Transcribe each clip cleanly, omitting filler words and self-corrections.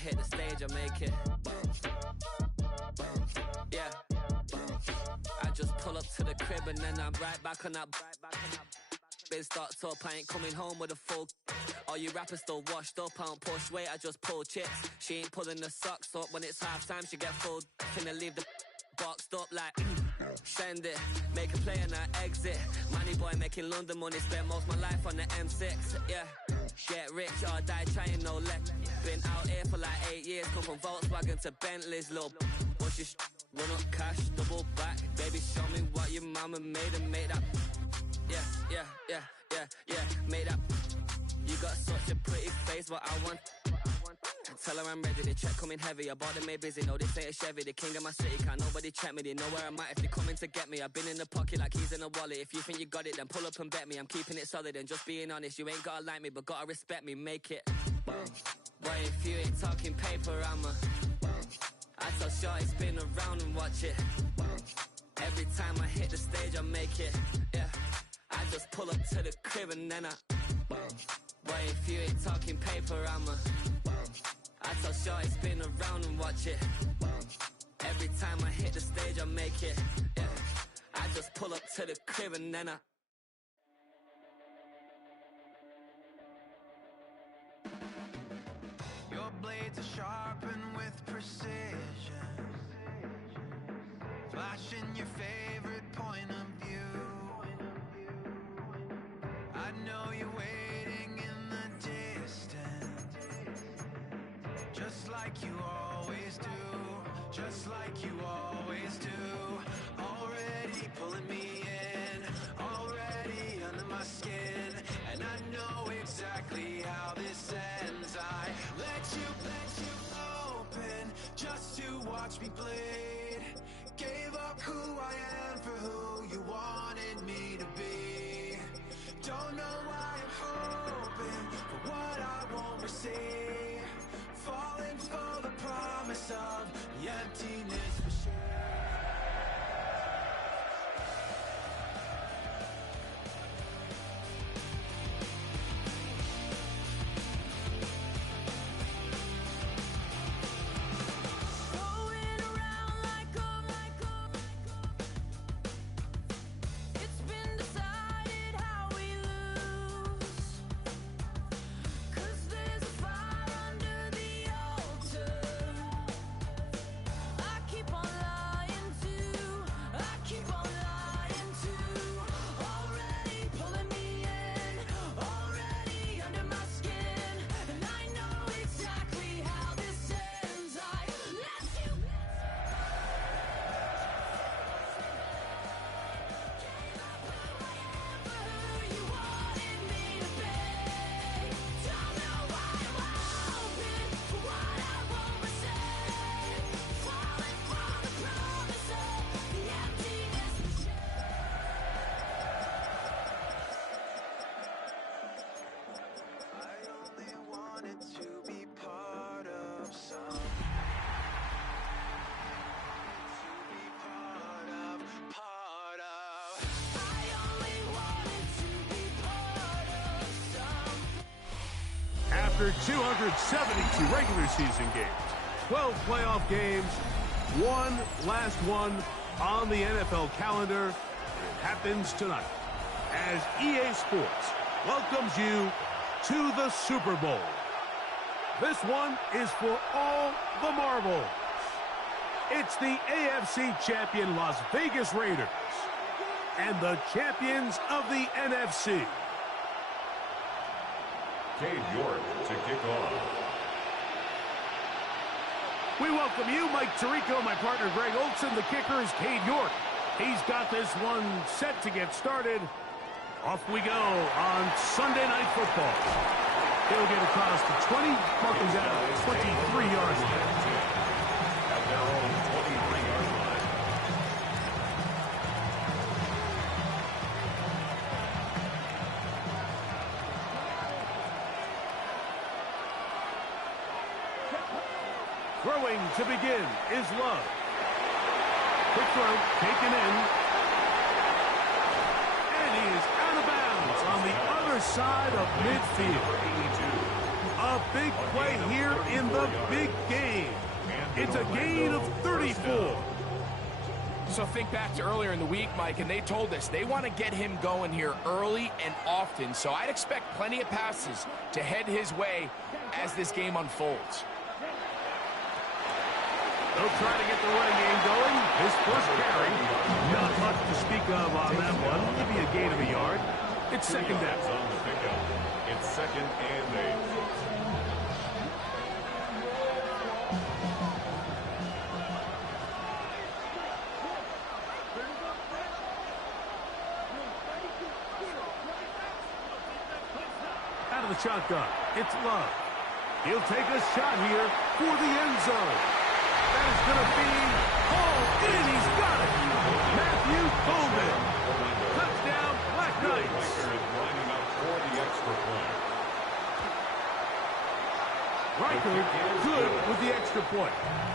hit the stage, I make it. Yeah. I just pull up to the crib and then I'm right back on that. Biz starts up, I ain't coming home with a full. All you rappers still washed up, I don't push weight, I just pull chips. She ain't pulling the socks up when it's half time, she get full. Finna leave the boxed up like send it, make a play and I exit. Money boy making London money, spent most of my life on the M6. Yeah, get rich or die trying, no let. Been out here for like 8 years, come from Volkswagen to Bentleys, little. What's your run up cash, double back. Baby, show me what your mama made and make that. Yeah, make that. You got such a pretty face, but I want. Tell her I'm ready, the check coming heavy. I bought them made busy, no this ain't a Chevy. The king of my city, can't nobody check me. They know where I'm at if they coming to get me. I've been in the pocket like keys in a wallet. If you think you got it, then pull up and bet me. I'm keeping it solid and just being honest. You ain't gotta like me, but gotta respect me, make it. Boy, if you ain't talking paper, I tell Shorty spin around and watch it. Every time I hit the stage, I make it. Yeah, I just pull up to the crib and then I. Boy, if you ain't talking paper, I tell Shorty spin around and watch it. Every time I hit the stage, I make it. Yeah, I just pull up to the crib and then I. Your blades are sharpened with precision, flashing your favorite point of view. I know you're waiting in the distance, just like you always do, just like you always do. Already pulling me in, already under my skin, and I know exactly how this ends. I let you open just to watch me bleed. Gave up who I am for who you wanted me to be. Don't know why I'm hoping for what I won't receive. Falling for the promise of the emptiness for sure. After 272 regular season games, 12 playoff games, one last one on the NFL calendar, and it happens tonight as EA Sports welcomes you to the Super Bowl. This one is for all the marbles. It's the AFC champion Las Vegas Raiders and the champions of the NFC. Cade York to kick off. We welcome you, Mike Tirico, my partner Greg Olson. The kicker is Cade York. He's got this one set to get started. Off we go on Sunday Night Football. He'll get across the 20, marking down 23 yards. At their own 23-yard line. Throwing to begin is Love. Quick throw, taken in. And he is out of bounds on the other side of midfield. A A big play here in the big game. It's a gain of 34. So think back to earlier in the week, Mike, and they told us they want to get him going here early and often. So I'd expect plenty of passes to head his way as this game unfolds. They'll try to get the running game going. His first carry, not much to speak of on that one. Maybe a gain of a yard. It's second down. On the pickup. It's 2nd and 8. Out of the shotgun, it's Love. He'll take a shot here for the end zone. That is going to be hauled in. He's got it. Matthew Coleman. Touchdown, Black Knights. Baker is lining up for the extra point. Riker good with the extra point.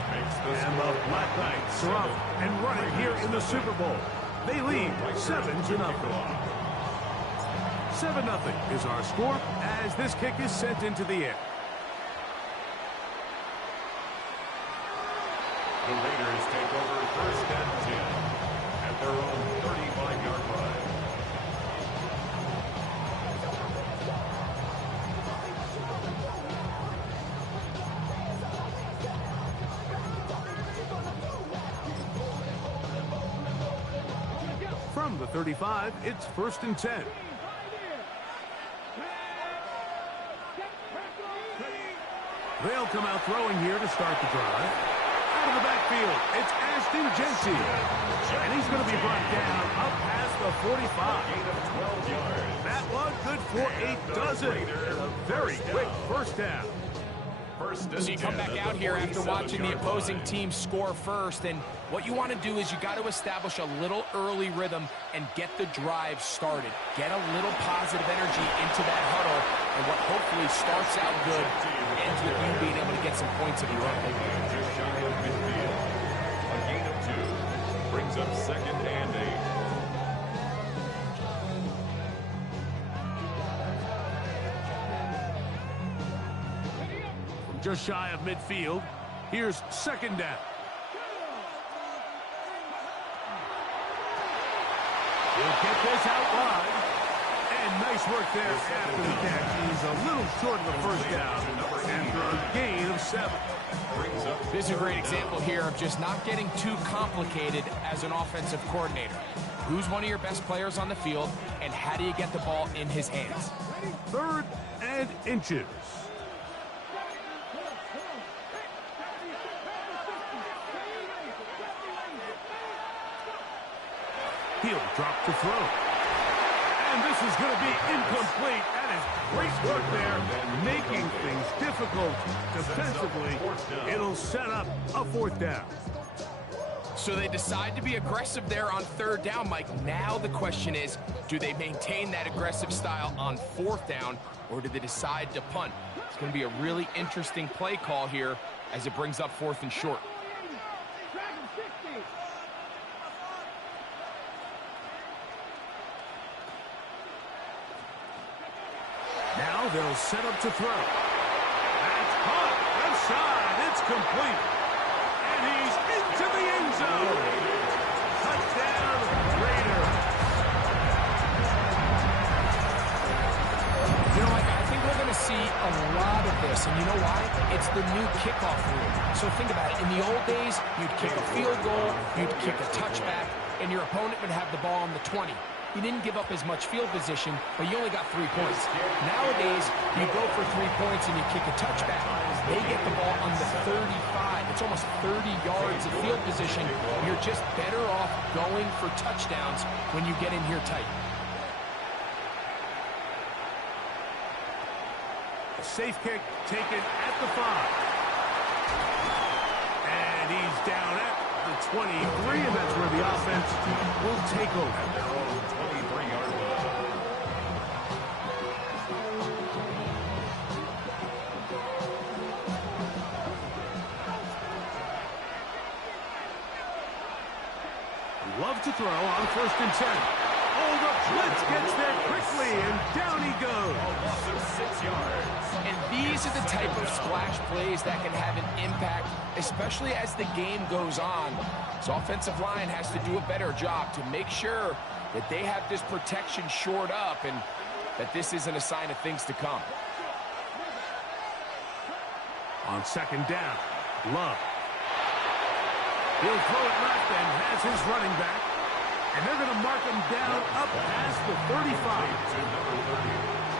Makes the And the Black Knights are up and running here in the Super Bowl. They lead 7-0. 7-0 is our score as this kick is sent into the air. The Raiders take over 1st and 10 at their own 35-yard line. From the 35, it's 1st and 10. They'll come out throwing here to start the drive. Out of the backfield, it's Ashton Jeanty. And he's going to be brought down up past the 45. Gain of 12 yards. That one good for a dozen. And a very quick first down. So you come back out here after watching the opposing team score first, and what you want to do is you got to establish a little early rhythm and get the drive started. Get a little positive energy into that huddle, and what hopefully starts out good ends with you being able to get some points of your own. Just shy of midfield. A gain of 2 brings up 2nd and 8. Just shy of midfield. Here's 2nd down. He'll get this out wide. And nice work there after the catch. He's a little short of the first down after a gain of 7. This is a great example here of just not getting too complicated as an offensive coordinator. Who's one of your best players on the field, and how do you get the ball in his hands? 3rd and inches. He'll drop to throw. And this is going to be incomplete. That is great work there, making things difficult defensively. It'll set up a 4th down. So they decide to be aggressive there on 3rd down, Mike. Now the question is, do they maintain that aggressive style on 4th down, or do they decide to punt? It's going to be a really interesting play call here as it brings up 4th and short. Now they'll set up to throw. That's caught. Left side. It's complete. And he's into the end zone. Touchdown, Raiders. You know, I think we're going to see a lot of this, and you know why? It's the new kickoff rule. So think about it. In the old days, you'd kick a field goal, you'd kick a touchback, and your opponent would have the ball on the 20. You didn't give up as much field position, but you only got 3 points. Nowadays, you go for 3 points and you kick a touchback. They get the ball on the 35. It's almost 30 yards of field position. You're just better off going for touchdowns when you get in here tight. A safe kick taken at the 5. And he's down at the 23, and that's where the offense will take over. At their own 23-yard line. Love to throw on 1st and 10. Oh, the Blitz gets there quickly, and down he goes. A loss of 6 yards. And these are the type of splash plays that can have an impact, especially as the game goes on. So offensive line has to do a better job to make sure that they have this protection shored up and that this isn't a sign of things to come. On second down, Love. He'll throw it left and has his running back. And they're going to mark him down up past the 35.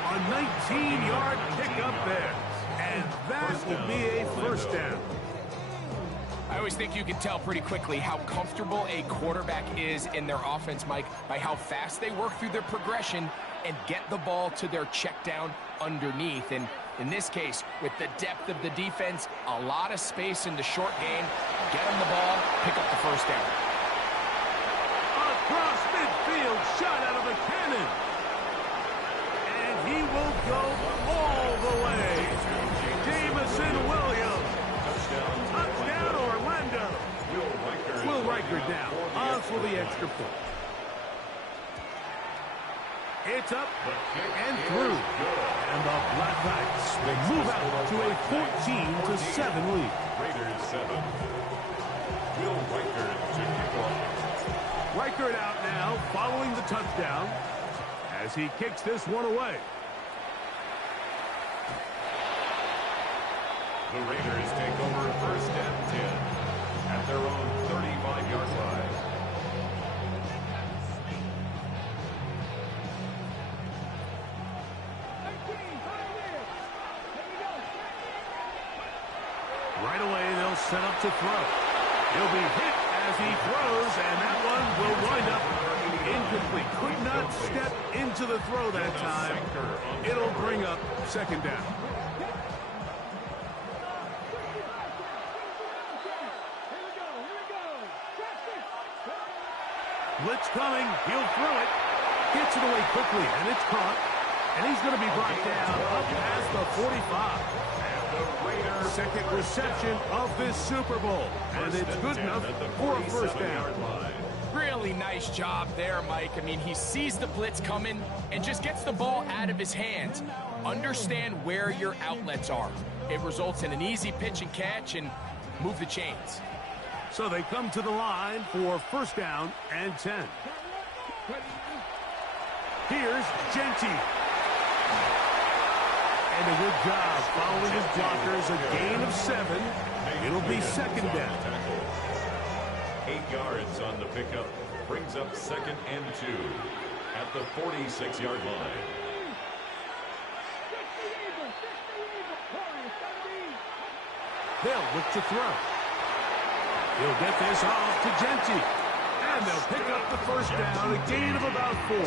A 19-yard pickup there. And that will be a first down. I always think you can tell pretty quickly how comfortable a quarterback is in their offense, Mike, by how fast they work through their progression and get the ball to their check down underneath. And in this case, with the depth of the defense, a lot of space in the short game, get them the ball, pick up the first down. Across midfield, shot out of a cannon. And he will go all the way. Jameson Williams. Touchdown, Orlando. Will Riker down. On for the extra point. It's up and through. And the Blackhawks will move out to a 14-7 lead. Raiders 7. Will Riker to kick off. Reichert out now, following the touchdown, as he kicks this one away. The Raiders take over first and 10 at their own 35-yard line. Right away, they'll set up to throw. He'll be hit as he throws, and that one will wind up incomplete. Could not step into the throw that time. It'll bring up second down. Blitz coming. He'll throw it. Gets it away quickly, and it's caught. And he's going to be brought down up past the 45. Second reception of this Super Bowl. And it's good enough for a first down. Really nice job there, Mike. I mean, he sees the blitz coming and just gets the ball out of his hands. Understand where your outlets are. It results in an easy pitch and catch and move the chains. So they come to the line for first down and 10. Here's Genty. And a good job following his blockers. A gain of 7. It'll be second down. 8 yards on the pickup. Brings up second and 2 at the 46-yard line. They'll look to throw. He'll get this off to Genty. And they'll pick up the first down. A gain of about 4.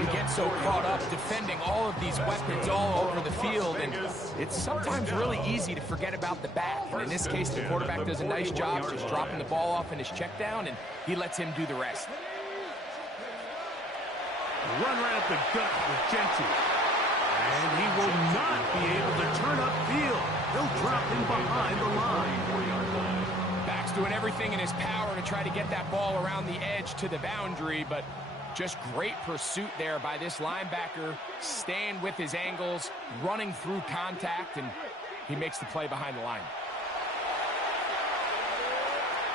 You get so caught up defending all of these weapons all over the field, and it's sometimes really easy to forget about the back. And in this case, the quarterback does a nice job just dropping the ball off in his check down, and he lets him do the rest. Run right up the gut with Genty. And he will not be able to turn upfield. He'll drop him behind the line. Back's doing everything in his power to try to get that ball around the edge to the boundary, but just great pursuit there by this linebacker, staying with his angles, running through contact, and he makes the play behind the line.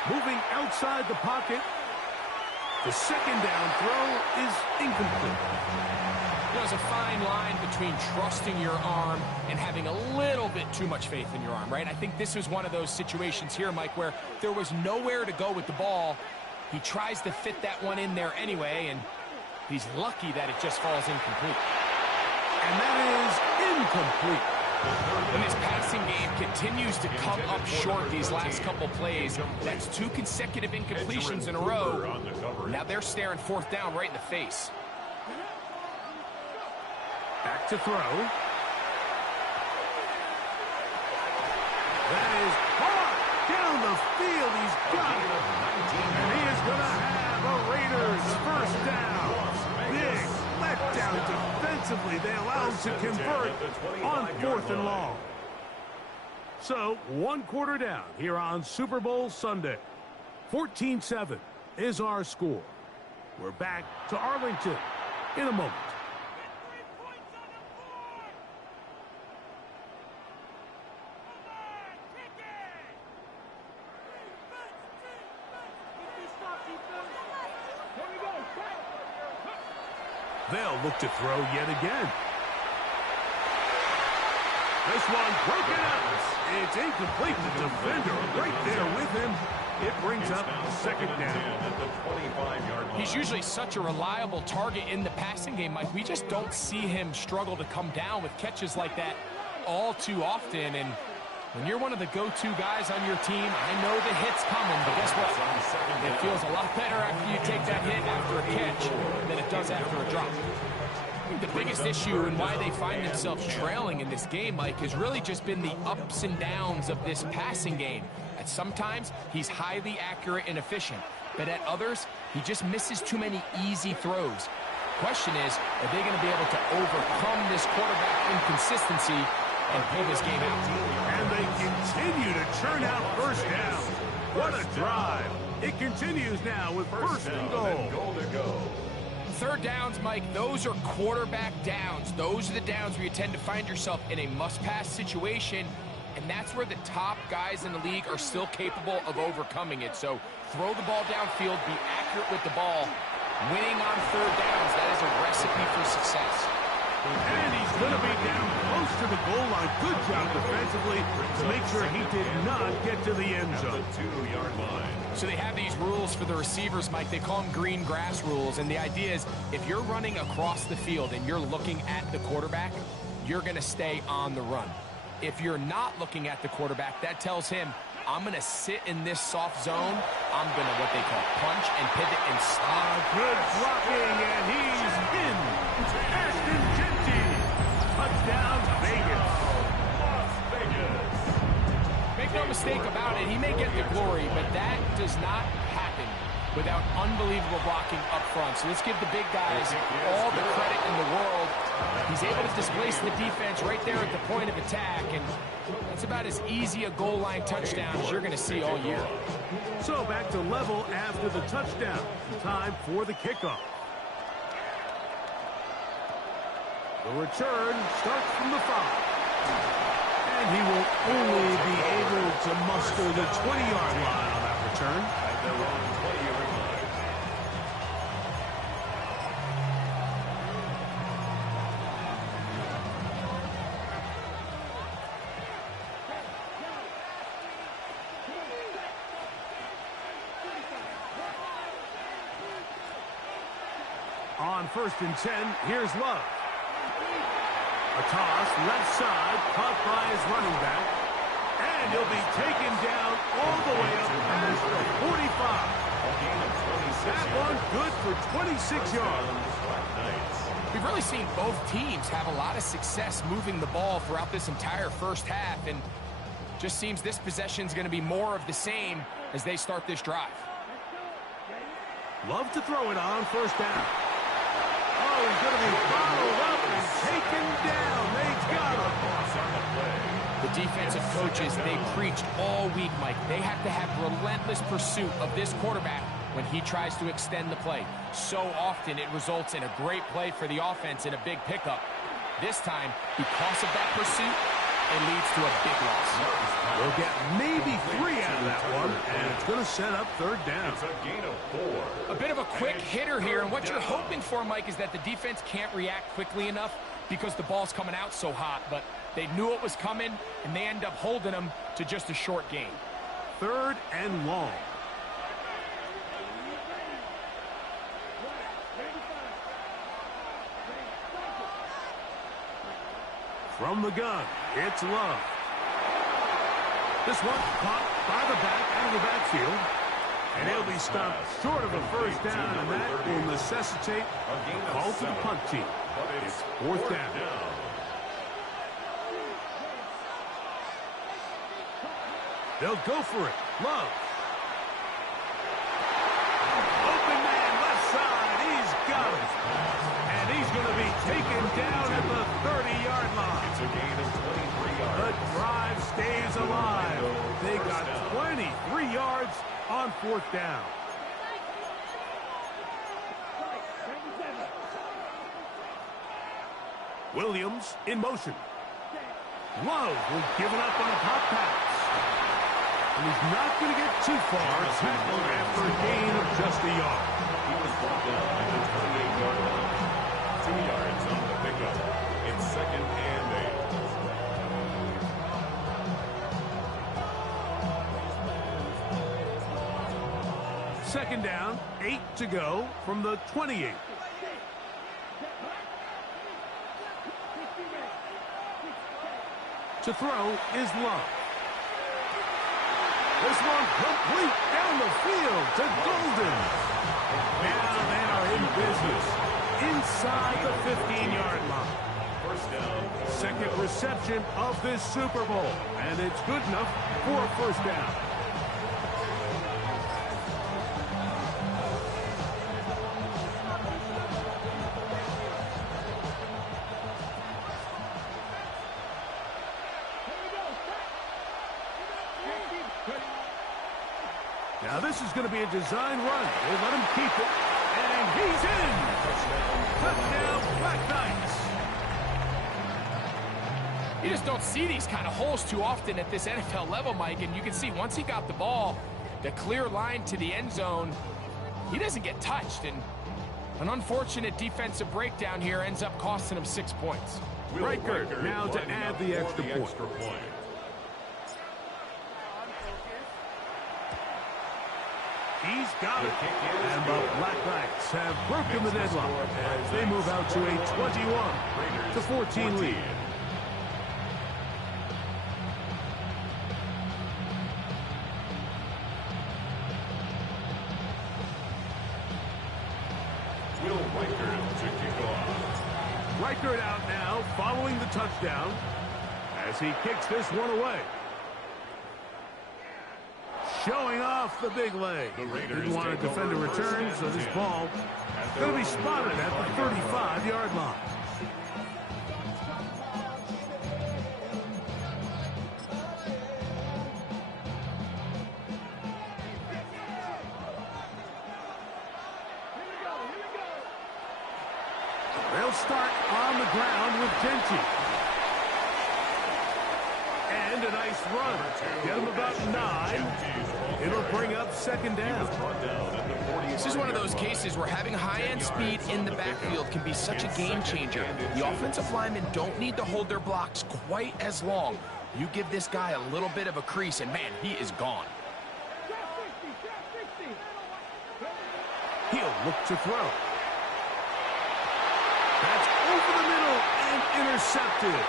Moving outside the pocket. The second down throw is incomplete. There's a fine line between trusting your arm and having a little bit too much faith in your arm, right? I think this was one of those situations here, Mike, where there was nowhere to go with the ball. He tries to fit that one in there anyway, and he's lucky that it just falls incomplete. And that is incomplete. And this passing game continues to come up short these last couple plays. That's 2 consecutive incompletions in a row. Now they're staring fourth down right in the face. Back to throw. That is hard down the field. He's got it. And he is going to have a Raiders first down. Big letdown defensively. They allow him to convert on 4th and long. So, 1 quarter down here on Super Bowl Sunday. 14-7 is our score. We're back to Arlington in a moment. They'll look to throw yet again. This one broken up. It's incomplete. The defender right there with him. It brings up second down. At the 25-yard line. He's usually such a reliable target in the passing game, Mike. We just don't see him struggle to come down with catches like that all too often. And when you're one of the go-to guys on your team, I know the hit's coming, but guess what? It feels a lot better after you take that hit after a catch than it does after a drop. I think the biggest issue and why they find themselves trailing in this game, Mike, has really just been the ups and downs of this passing game. At sometimes, he's highly accurate and efficient, but at others, he just misses too many easy throws. Question is, are they going to be able to overcome this quarterback inconsistency and pull this game out? And they continue to churn out first down. What a drive. It continues now with first and goal. Goal to go. Third downs, Mike, those are quarterback downs. Those are the downs where you tend to find yourself in a must-pass situation, and that's where the top guys in the league are still capable of overcoming it. So throw the ball downfield, be accurate with the ball. Winning on third downs, that is a recipe for success. And he's going to be down close to the goal line. Good job defensively to make sure he did not get to the end zone. At the 2-yard line. So they have these rules for the receivers, Mike. They call them green grass rules. And the idea is if you're running across the field and you're looking at the quarterback, you're going to stay on the run. If you're not looking at the quarterback, that tells him, I'm going to sit in this soft zone. I'm going to what they call punch and pivot and stop. Good blocking, and he's in. Ashton Jeanty. Touchdown, Vegas. Las Vegas. Make no mistake about it, he may get the glory, but that does not happen without unbelievable blocking up front. So let's give the big guys all the credit in the world. He's able to displace the defense right there at the point of attack, and it's about as easy a goal line touchdown as you're going to see all year. So back to level after the touchdown. Time for the kickoff. The return starts from the 5. And he will only be able to muster the 20-yard line on that return. At their own 20-yard line. On 1st and 10, here's Love. A toss, left side, caught by his running back. And he'll be taken down all the way up past the 45. That one good for 26 yards. We've really seen both teams have a lot of success moving the ball throughout this entire first half, and just seems this possession is going to be more of the same as they start this drive. Love to throw it on 1st down. Oh, he's going to be followed up and taken down. They've got him. The defensive coaches, they preached all week, Mike. They have to have relentless pursuit of this quarterback when he tries to extend the play. So often it results in a great play for the offense and a big pickup. This time, because of that pursuit, it leads to a big loss. We'll get maybe 3 out of that one, and it's going to set up 3rd down. It's a gain of 4. A bit of a quick hitter here, and what you're hoping for, Mike, is that the defense can't react quickly enough because the ball's coming out so hot, but they knew it was coming, and they end up holding them to just a short gain. 3rd and long. From the gun, it's Love. This one caught by the back out of the backfield. And he'll be stopped short of a 1st down, and that will necessitate a call to the punt team. It's 4th down. They'll go for it. Love. Open man, left side. He's got it. And he's going to be taken down at the 30-yard line. It's a gain of 23 yards. The drive stays alive. They got 23 yards on 4th down. Williams in motion. Love will give it up on a pop pass. And he's not going to get too far. Tackled after a gain of just a yard. He was brought down at the 28-yard line. 2 yards on the pickup. It's 2nd and 8. Second down, 8 to go from the 28. To throw is Love. This one complete down the field to Golden. Now they are in business inside the 15-yard line. First down. Second reception of this Super Bowl, and it's good enough for a first down. Now this is going to be a design run. They let him keep it, and he's in. Touchdown, Black Knights. You just don't see these kind of holes too often at this NFL level, Mike, and you can see once he got the ball, the clear line to the end zone, he doesn't get touched, and an unfortunate defensive breakdown here ends up costing him 6 points. Riker now to add the extra point. He's got it. And the Black Knights have broken the deadlock as they move out to a 21-14 lead. Will Reichard to kick off. Reichard out now following the touchdown as he kicks this one away. Showing off the big leg. Didn't want to defend a return, so this ball is going to be spotted at the 35-yard line. They'll start on the ground with Genty. And a nice run. Get him about 9. It'll bring up second down. This is one of those cases where having high-end speed in the backfield can be such a game changer. The offensive linemen don't need to hold their blocks quite as long. You give this guy a little bit of a crease, and man, he is gone. He'll look to throw. That's over the middle and intercepted.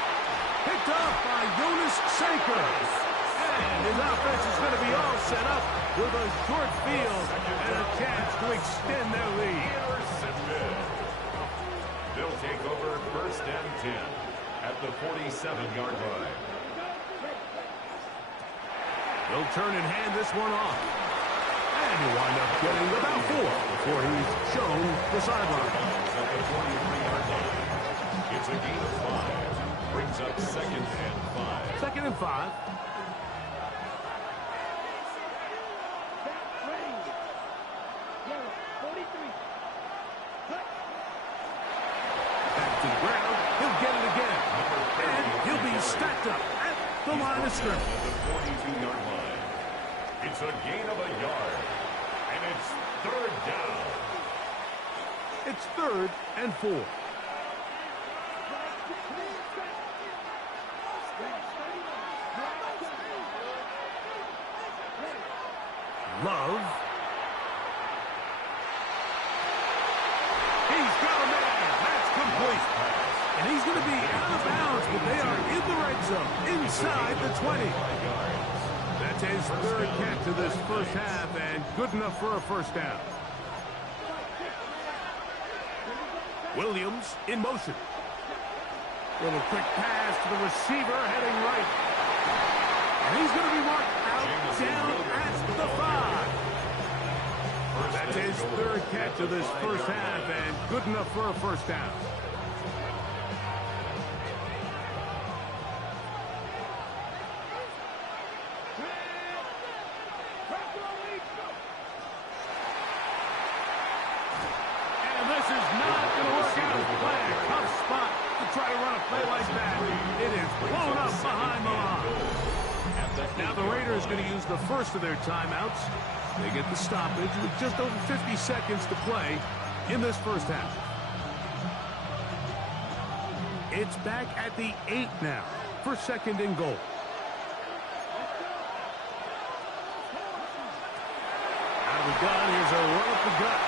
Picked off by Jonas Sanker. And his offense is going to be all set up with a short field and a chance to extend their lead. They'll take over 1st and 10 at the 47-yard line. They'll turn and hand this one off. And he'll wind up getting about 4 before he's shown the sideline. At the 43-yard line. It's a gain of 5. Brings up 2nd and 5. 2nd and 5. Back to the ground. He'll get it again. And he'll be stacked up at the line of scrimmage. At the 42-yard line. It's a gain of a yard. And it's 3rd down. It's 3rd and 4. Love. He's got a man. That's complete. And he's going to be out of bounds, but they are in the red zone, inside the 20. That's his 3rd catch of this first half, and good enough for a first down. Williams in motion. Little quick pass to the receiver, heading right. And he's going to be marked out down at the 5. That's his 3rd catch of this first half, and good enough for a first down. And this is not going to work out. Play a tough spot to try to run a play like that. It is blown up behind the line. Now the Raiders are going to use the first of their timeouts. They get the stoppage with just over 50 seconds to play in this first half. It's back at the 8 now for second and goal. Out of the gun, here's a run up the gut.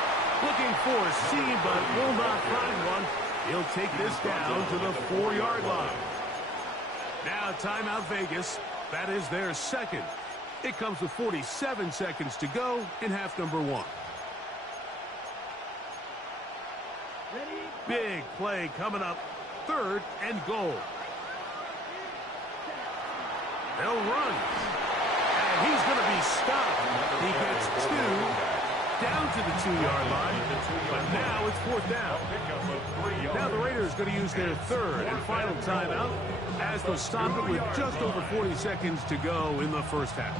Looking for a seam, but will not find one. He'll take this down to the 4-yard line. Now timeout Vegas. That is their second. It comes with 47 seconds to go in half number 1. Big play coming up. Third and goal. They'll run. And he's going to be stopped. He gets 2 down to the 2-yard line. But now it's fourth down. Now the Raiders are going to use their third and final timeout as they'll stop it with just over 40 seconds to go in the first half.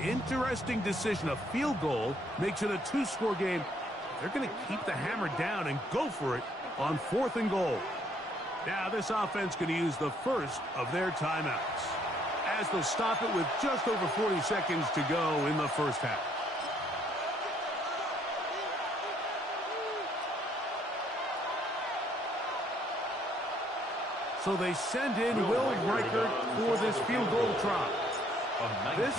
Interesting decision. A field goal makes it a 2-score game. They're going to keep the hammer down and go for it on 4th and goal. Now this offense going to use the first of their timeouts as they'll stop it with just over 40 seconds to go in the first half. So they send in Will Reichert for this field goal try. This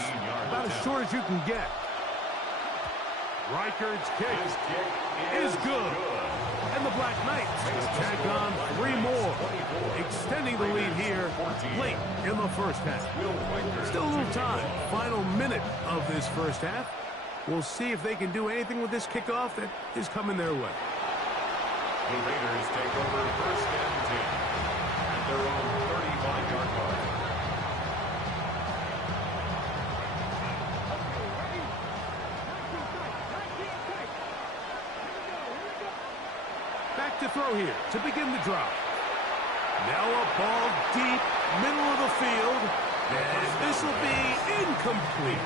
about as short as you can get. Reichert's kick is good. And the Black Knights tack on 3 more, extending the lead here late in the first half. Still a little time. Final minute of this first half. We'll see if they can do anything with this kickoff that is coming their way. The Raiders take over first and 10 at their own 35-yard line. Back to throw here to begin the drive. Now a ball deep, middle of the field, and this will be incomplete.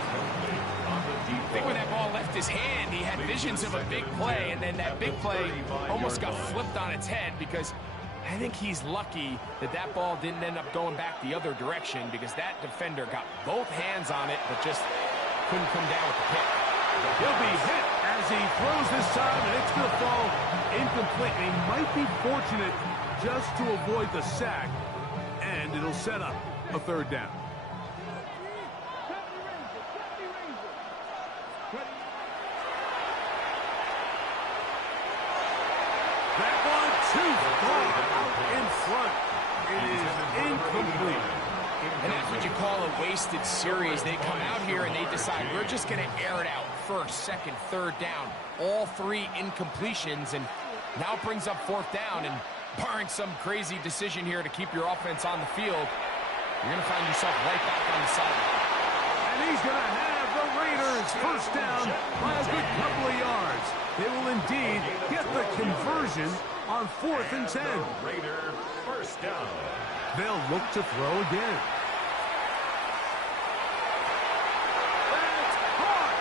I think when that ball left his hand, he had visions of a big play, and then that big play almost got flipped on its head because I think he's lucky that that ball didn't end up going back the other direction because that defender got both hands on it but just couldn't come down with the pick. He'll be hit as he throws this time, and it's going to fall incomplete. He might be fortunate just to avoid the sack, and it'll set up a third down. That one too far out in front. It is incomplete. And that's what you call a wasted series. They come out here and they decide we're just going to air it out. First, second, third down. All 3 incompletions, and now it brings up fourth down. And barring some crazy decision here to keep your offense on the field, you're going to find yourself right back on the sideline. And he's going to have the Raiders first down by a good couple of yards. They will indeed get the conversion on 4th and 10. Raider first down. They'll look to throw again. That's hard.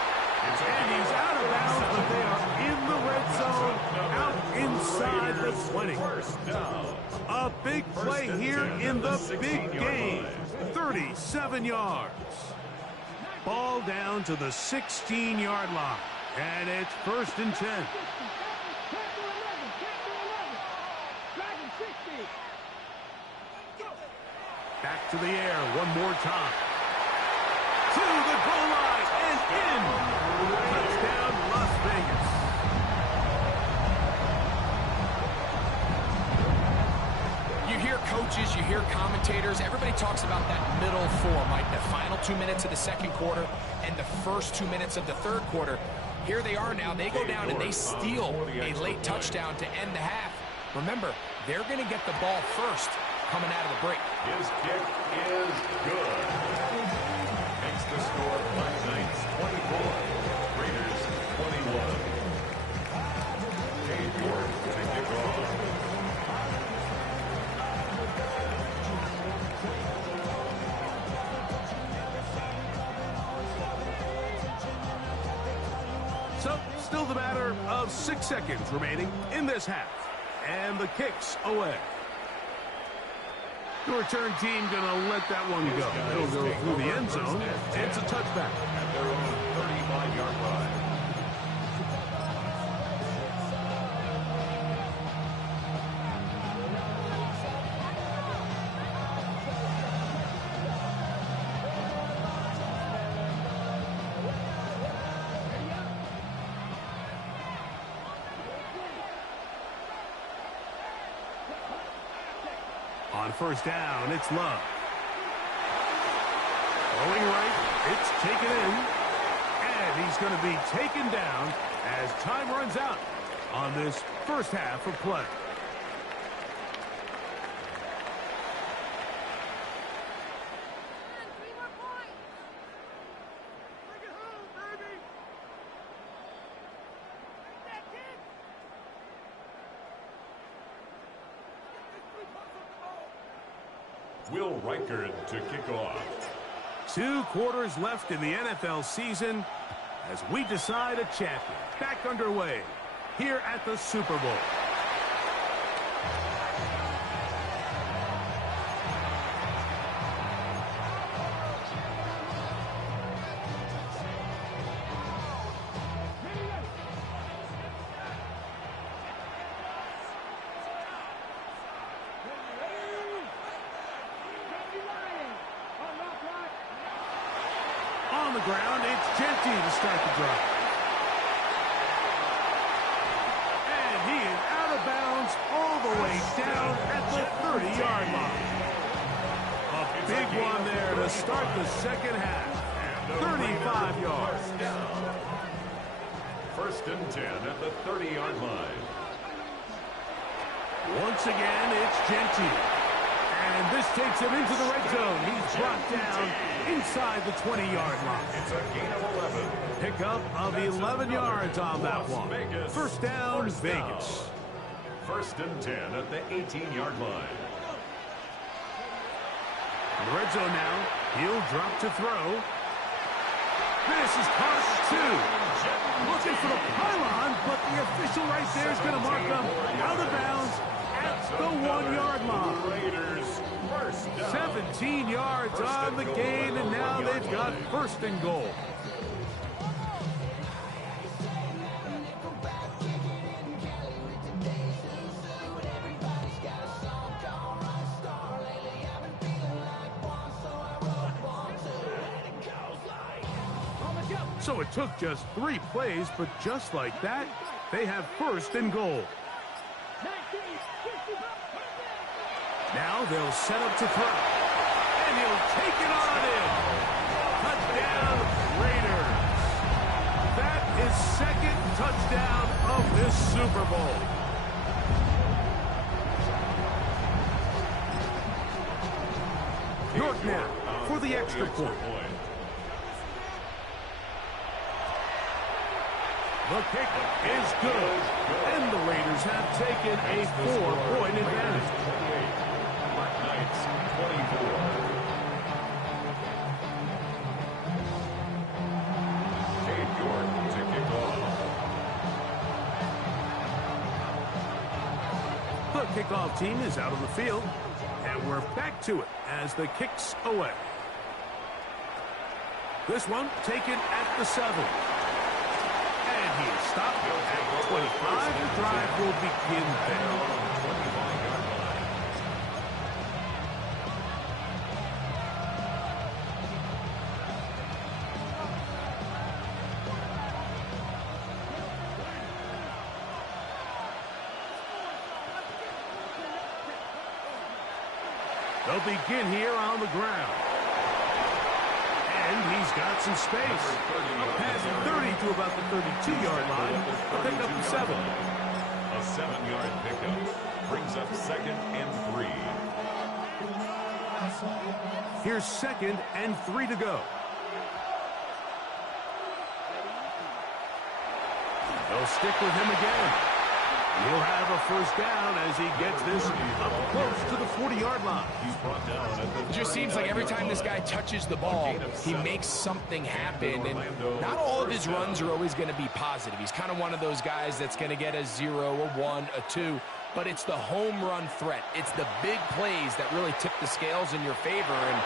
And he's out of bounds, but they are in the red zone, out inside the 20. A big play here in the big game. 37 yards. Ball down to the 16-yard line. And it's first and 10. Back to the air one more time. To the goal line and in. Touchdown, Las Vegas. You hear coaches, you hear commentators, everybody talks about that middle 4, Mike, the final 2 minutes of the second quarter and the first 2 minutes of the third quarter. Here they are now. They go down and they steal a late touchdown to end the half. Remember, they're going to get the ball first coming out of the break. His kick is good. Makes the score Black Knights 24, Raiders 21. Dave York to kick off. So, still the matter of 6 seconds remaining in this half. And the kick's away. The return team going to let that one go. It'll go through the end zone. It's a touchback. At their own 35-yard line. On first down, it's Love. Going right, it's taken in. And he's going to be taken down as time runs out on this first half of play. Will Reichard to kick off. 2 quarters left in the NFL season as we decide a champion. Back underway here at the Super Bowl. On the ground, it's Genty to start the drive. And he is out of bounds all the way down at the 30-yard line. A big one there to start the second half. 35 yards. First and 10 at the 30-yard line. Once again, it's Genty. And this takes him into the red zone. He's brought down inside the 20-yard line. It's a gain of 11. Pickup of 11 yards on that one. First down, Vegas. First and 10 at the 18-yard line. In the red zone now, he'll drop to throw. This is caught 2. Looking for the pylon, but the official right there is going to mark him out of bounds at the 1-yard line. Raiders first down. 17 yards on the gain, and now they've got first and goal. So it took just 3 plays, but just like that, they have first and goal. Now they'll set up to throw. And he'll take it on in. Touchdown, Raiders. That is second touchdown of this Super Bowl. York now for the extra point. The kick is good. And the Raiders have taken a 4-point advantage. Black Knights 24. Cade York to kick off. The kickoff team is out on the field. And we're back to it as the kick's away. This one taken at the 7. And he is stopped at 25. The drive will begin there. They'll begin here on the ground. And he's got some space. Past 30 to about the 32-yard line. Pick up the 7. A 7-yard pickup brings up second and 3. Here's second and 3 to go. They'll stick with him again. He'll have a first down as he gets this up close to the 40-yard line. He's brought down at the It just seems like every time this guy touches the ball, he makes something happen. And not all of his runs are always going to be positive. He's kind of one of those guys that's going to get a 0, a 1, a 2. But it's the home run threat. It's the big plays that really tip the scales in your favor. And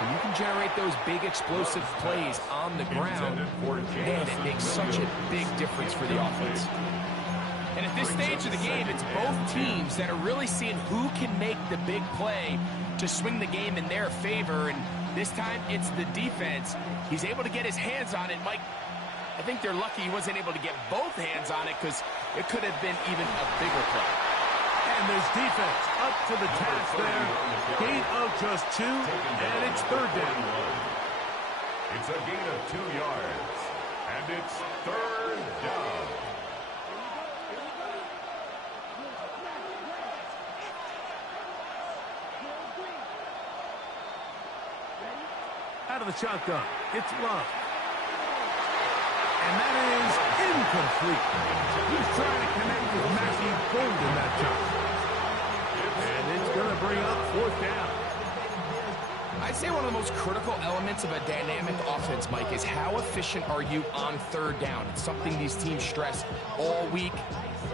when you can generate those big explosive plays on the ground, man, it makes such a big difference for the offense. And at this stage of the game, it's both teams that are really seeing who can make the big play to swing the game in their favor. And this time, it's the defense. He's able to get his hands on it. Mike, I think they're lucky he wasn't able to get both hands on it because it could have been even a bigger play. And this defense up to the task there. Gain of just 2, and it's third down. It's a gain of 2 yards, and it's third down. Out of the shotgun, it's Love. And that is incomplete. He's trying to connect with Matthew Golden that time. And it's going to bring up fourth down. I'd say one of the most critical elements of a dynamic offense, Mike, is how efficient are you on third down. It's something these teams stress all week.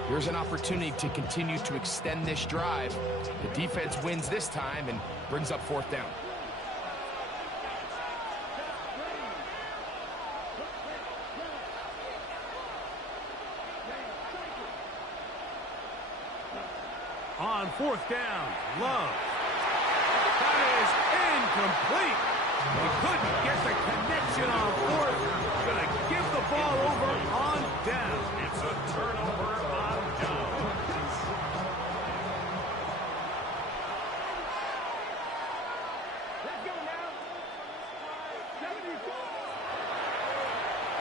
Here's an opportunity to continue to extend this drive. The defense wins this time and brings up fourth down. On fourth down, Love. That is incomplete. He couldn't get the connection on fourth. Going to give the ball over on down. It's a turnover on down.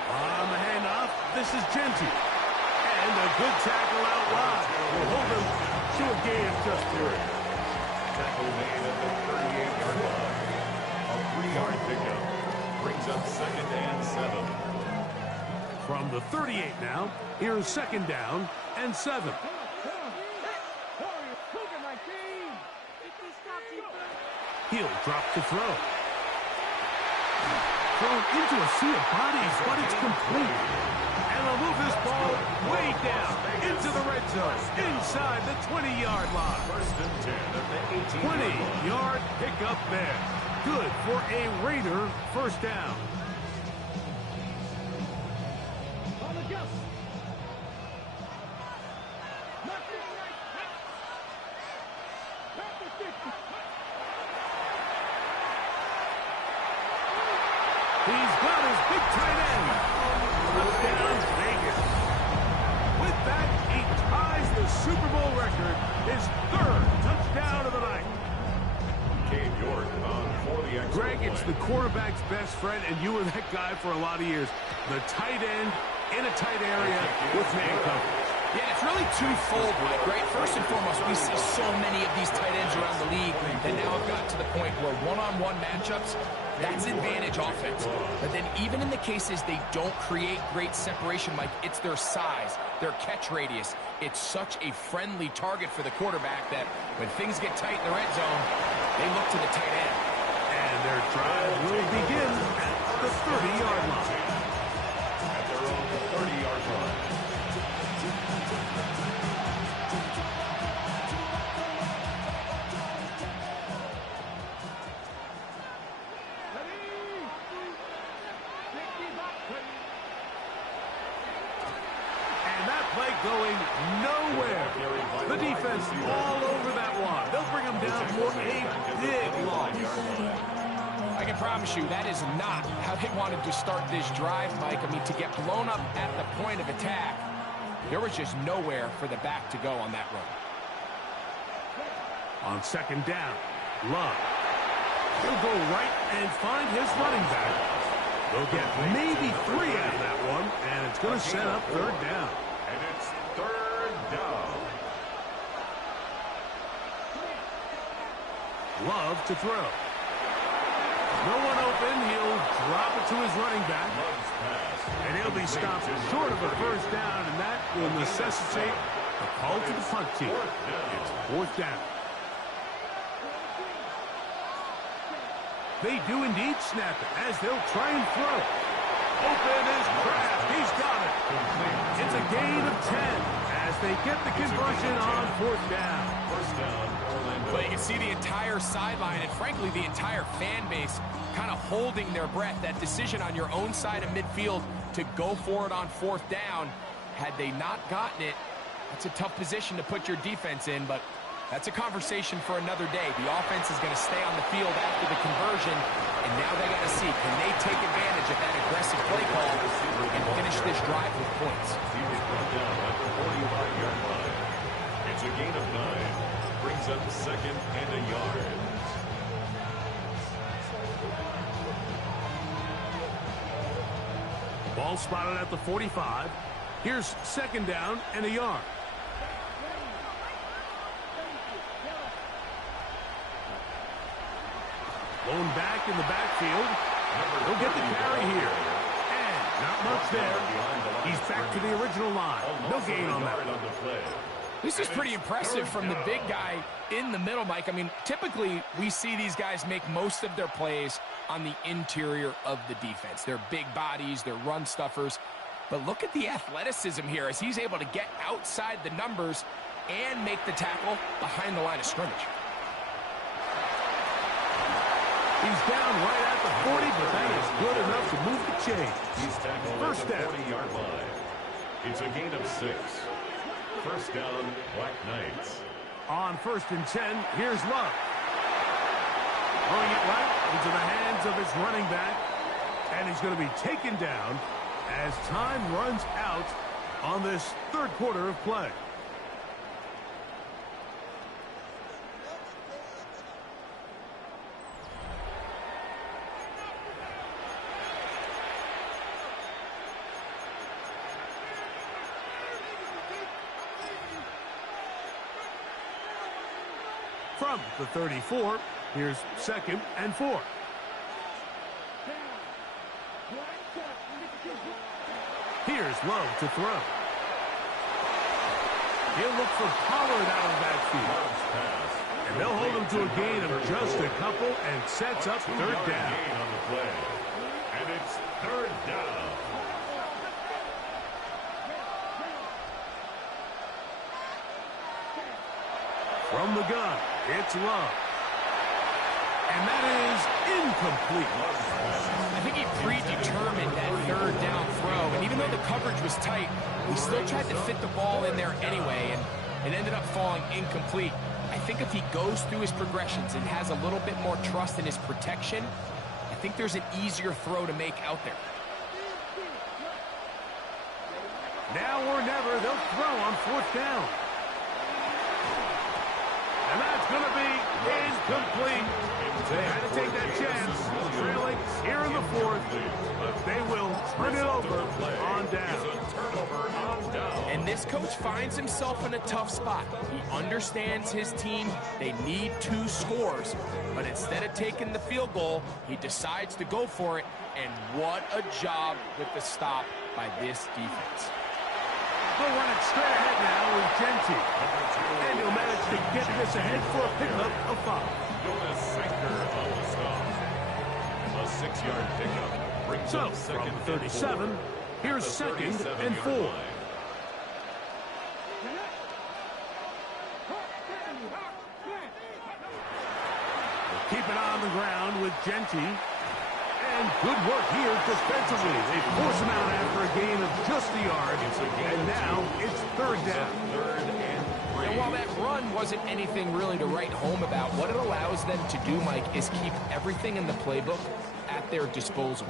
On the handoff, this is Genty. And a good tackle out wide. Will hold him to a gain of just 3. Tackle made at the 38-yard line. A 3-yard pickup brings up second and 7. From the 38 now, here's second down and 7. He'll drop to throw. Thrown into a sea of bodies, but it's complete. And they'll move this ball way down into the red zone, inside the 20-yard line. First and 10 at the 18-yard line. 20-yard pickup there. Good for a Raider first down. He's got his big tight end. Touchdown, Vegas. With that, he ties the Super Bowl record, his 3rd touchdown of the night. Cade York on for the extra Greg, it's the point. quarterback's best friend, and you were that guy for a lot of years. The tight end in a tight area with man coverage. Yeah, it's really twofold, Mike, right? First and foremost, we see so many of these tight ends around the league that now have got to the point where one-on-one matchups, that's advantage offense. But then even in the cases they don't create great separation, Mike, it's their size, their catch radius. It's such a friendly target for the quarterback that when things get tight in the red zone, they look to the tight end. And their drive will begin at the 30-yard line. At their own 30-yard line. And that play going nowhere. The defense all over that one. They'll bring them down for a big loss. I can promise you that is not how they wanted to start this drive, Mike. I mean, to get blown up at the point of attack, there was just nowhere for the back to go on that run. On second down, Love. He'll go right and find his running back. They'll get maybe 3 out of that one, and it's going to set up third down. And it's third down. Love to throw. No one open. He'll drop it to his running back. Love's pass. And he'll be stopped short of a first down, and that will necessitate The call to the punt team. It's fourth down. They do indeed snap it as they'll try and throw. Open is Kraft. He's got it. It's a gain of 10 as they get the conversion on fourth down. First down, Orlando. But you can see the entire sideline and, frankly, the entire fan base kind of holding their breath. That decision on your own side of midfield to go for it on fourth down, had they not gotten it, that's a tough position to put your defense in, but that's a conversation for another day. The offense is going to stay on the field after the conversion, and now they got to see, can they take advantage of that aggressive play call and finish this drive with points? He was brought down at the 45-yard line. It's a gain of 9. Brings up second and a yard. Ball spotted at the 45. Here's second down and a yard. Blown back in the backfield. He'll get the carry here. And not much there. He's back to the original line. No gain on that. This is pretty impressive from the big guy in the middle, Mike. I mean, typically we see these guys make most of their plays on the interior of the defense. They're big bodies, they're run stuffers. But look at the athleticism here as he's able to get outside the numbers and make the tackle behind the line of scrimmage. He's down right at the 40, but that is good enough to move the chains. He's tackled First at the down. 40-yard line. It's a gain of 6. First down, Black Knights. On first and 10, here's Love. Throwing it right into the hands of his running back. And he's going to be taken down as time runs out on this third quarter of play. From the 34, here's second and 4. Here's Love to throw. He'll look for Pollard out of the backfield. And they'll hold him to a gain of just a couple and sets up third down. Gain on the play. And it's third down. From the gun, it's Love. And that is incomplete. I think he predetermined that third down throw, and even though the coverage was tight, he still tried to fit the ball in there anyway, and it ended up falling incomplete. I think if he goes through his progressions and has a little bit more trust in his protection, I think there's an easier throw to make out there. Now or never, they'll throw on fourth down. And that's going to be incomplete. They had to take that chance, trailing here in the fourth, but they will turn it over on down. And this coach finds himself in a tough spot. He understands his team. They need 2 scores. But instead of taking the field goal, he decides to go for it. And what a job with the stop by this defense. They'll run it straight ahead now with Genty. And he'll manage to get this ahead for a pickup of 5. Jonas Sanker on the stop. A 6-yard pickup brings So, up second from 37, here's second and 4. Keep it on the ground with Genty. And good work here defensively. They force him out after a gain of just a yard. And now it's third down. And while that run wasn't anything really to write home about, what it allows them to do, Mike, is keep everything in the playbook at their disposal.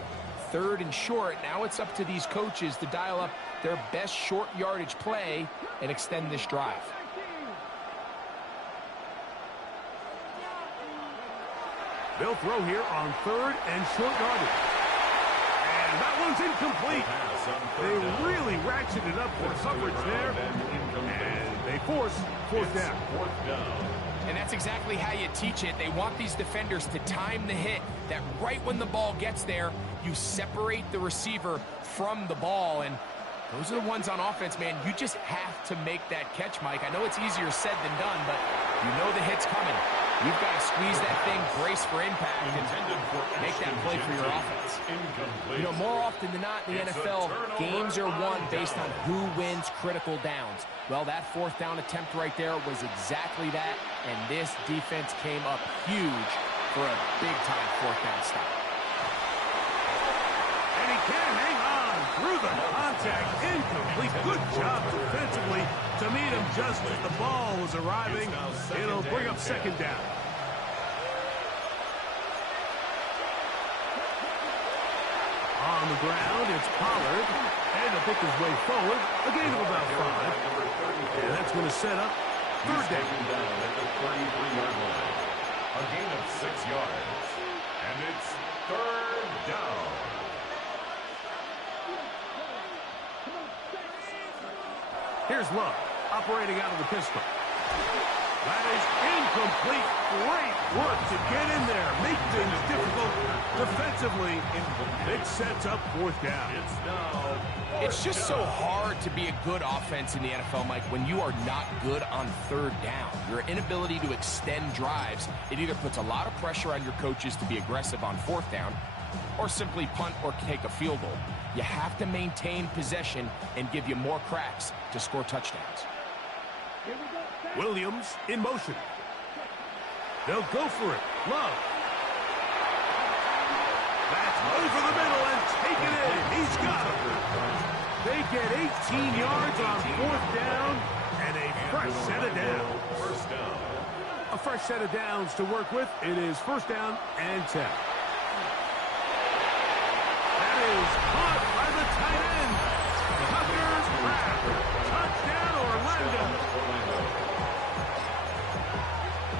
Third and short, now it's up to these coaches to dial up their best short yardage play and extend this drive. They'll throw here on third and short yardage. And that one's incomplete. They really ratcheted up the coverage there. And they force fourth down. And that's exactly how you teach it. They want these defenders to time the hit, that right when the ball gets there, you separate the receiver from the ball. And Those are the ones on offense, man. You just have to make that catch, Mike. I know it's easier said than done, but you know the hit's coming. You've got to squeeze that thing, brace for impact, and make that play for your offense. You know, more often than not in the NFL, games are won based on who wins critical downs. Well, that fourth down attempt right there was exactly that, and this defense came up huge for a big-time fourth down stop. And he can hang on through the contact. Incomplete. Good job defensively to meet him just as the ball was arriving. It'll bring up second down. On the ground, it's Pollard. And to pick his way forward, a gain of about 5. And that's going to set up third down. At the 33-yard line. A gain of 6 yards. And it's third down. Here's Love, operating out of the pistol. That is incomplete. Great work to get in there. Make things difficult defensively. It sets up fourth down. It's just so hard to be a good offense in the NFL, Mike, when you are not good on third down. Your inability to extend drives, it either puts a lot of pressure on your coaches to be aggressive on fourth down or simply punt or take a field goal. You have to maintain possession and give you more cracks to score touchdowns. Williams in motion. They'll go for it. Love. That's over the middle and taken in. He's got it. They get 18 yards on fourth down and a fresh set of downs. First down. A fresh set of downs to work with. It is first down and 10. That is caught by the tight end. Tucker's grab. Touchdown, Orlando.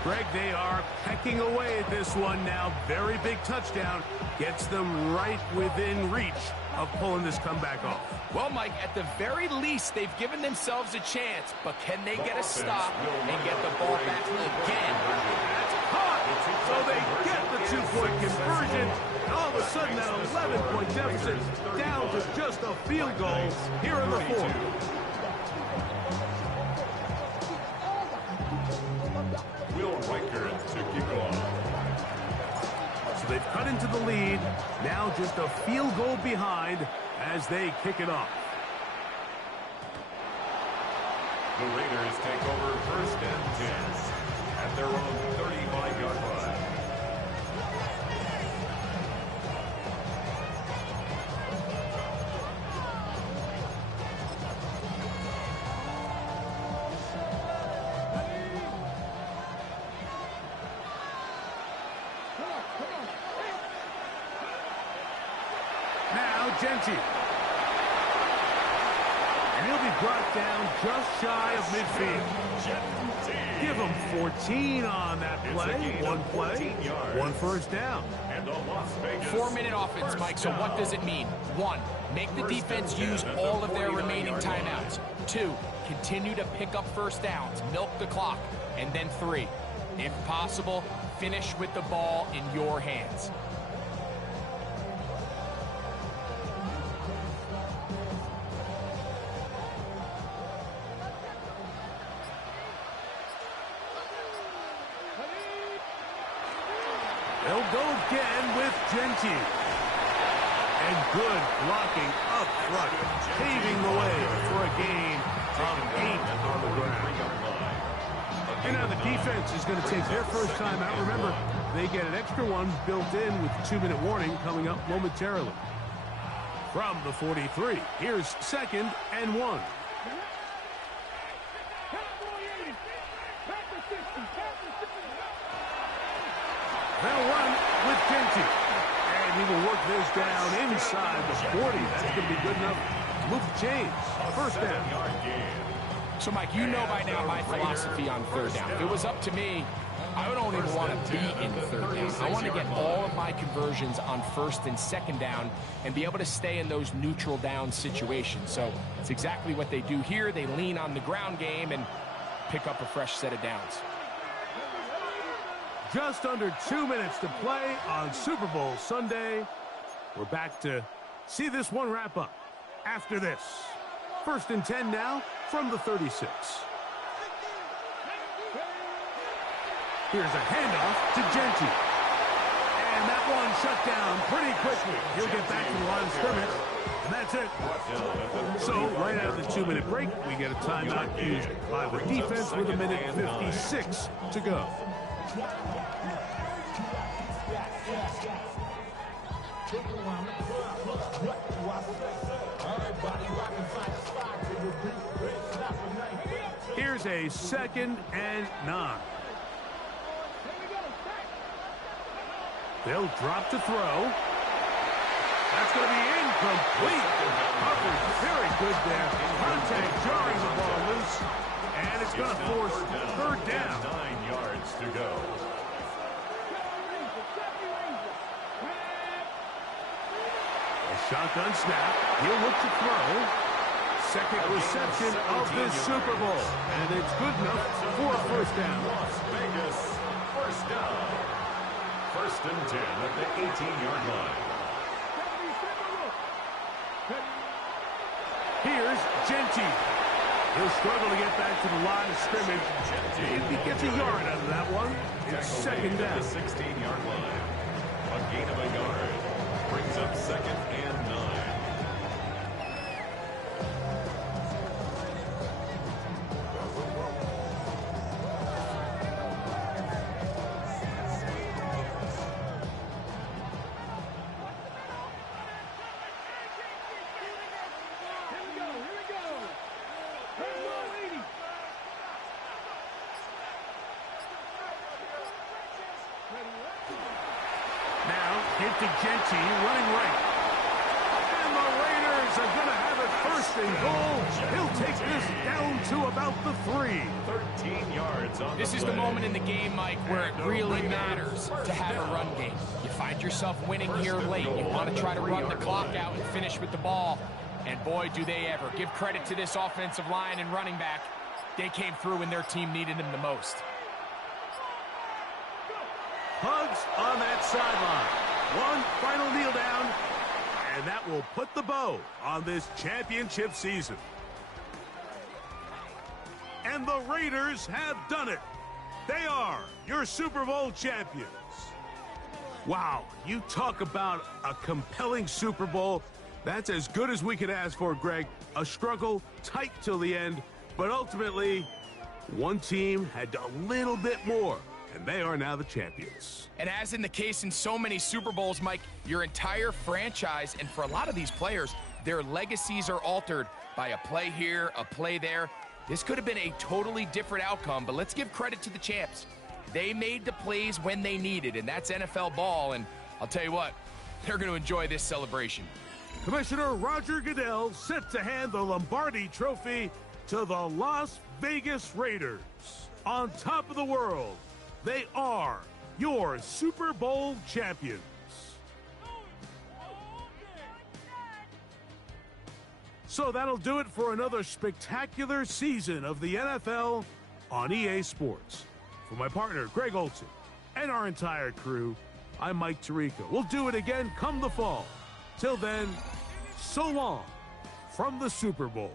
Greg, they are pecking away at this one now. Very big touchdown. Gets them right within reach of pulling this comeback off. Well, Mike, at the very least, they've given themselves a chance, but can they get a stop and get the ball back again? That's caught! So they get the two-point conversion. And all of a sudden, that 11-point deficit down to just a field goal here in the fourth. Will Riker to kick off. So they've cut into the lead. Now just a field goal behind as they kick it off. The Raiders take over first and 10 at their own 35-yard line. Genty. And he'll be brought down just shy of midfield. Give him 14 on that play. One play, one first down. 4-minute offense, Mike, so what does it mean? 1, make the defense use all of their remaining timeouts. 2, continue to pick up first downs, milk the clock. And then 3, if possible, finish with the ball in your hands. They'll go again with Genty. And good blocking up front, paving the way for a gain of 8 on the ground. And now the defense is going to take their first time out. Remember, they get an extra one built in with 2-minute warning coming up momentarily. From the 43, here's second and 1. They'll run with Genty. And he will work this down inside the 40. That's going to be good enough to move the chains. First down. So, Mike, you know by now my philosophy on third down. If it was up to me, I don't even want to be in third down. I want to get all of my conversions on first and second down and be able to stay in those neutral down situations. So it's exactly what they do here. They lean on the ground game and pick up a fresh set of downs. Just under 2 minutes to play on Super Bowl Sunday. We're back to see this one wrap up after this. First and 10 now from the 36. Here's a handoff to Genty. And that one shut down pretty quickly. He'll get back to the line of scrimmage, and that's it. So, right out of the 2-minute break, we get a timeout used by the defense with 1:56 to go. Here's a 2nd and 9. They'll drop to throw. That's going to be incomplete. Covered very good there. Contact jarring the ball loose. And it's going to force 3rd down. 9 yards to go. A shotgun snap. He'll look to throw. Second reception of this Super Bowl. And it's good enough for a 1st down. Las Vegas, 1st down. 1st and 10 at the 18-yard line. Here's Genty. He'll struggle to get back to the line of scrimmage. If he gets a yard out of that one, it's 2nd down. The 16-yard line. A gain of a yard. Brings up 2nd and 9. Now, hit to Genty, running right. And the Raiders are going to have it 1st and goal. He'll take this down to about the 3. 13 yards on This is the moment in the game, Mike, where it really matters to have a run game. You find yourself winning here late. You want to try to run the clock out and finish with the ball. And boy, do they ever. Give credit to this offensive line and running back. They came through when their team needed them the most. Hugs on that sideline. One final kneel down, and that will put the bow on this championship season. And the Raiders have done it. They are your Super Bowl champions. Wow, you talk about a compelling Super Bowl. That's as good as we could ask for, Greg. A struggle, tight till the end, but ultimately, one team had a little bit more. And they are now the champions. And as in the case in so many Super Bowls, Mike, your entire franchise, and for a lot of these players, their legacies are altered by a play here, a play there. This could have been a totally different outcome, but let's give credit to the champs. They made the plays when they needed, and that's NFL ball, and I'll tell you what, they're going to enjoy this celebration. Commissioner Roger Goodell set to hand the Lombardi Trophy to the Las Vegas Raiders. On top of the world, they are your Super Bowl champions. So that'll do it for another spectacular season of the NFL on EA Sports. For my partner, Greg Olson, and our entire crew, I'm Mike Tirico. We'll do it again come the fall. Till then, so long from the Super Bowl.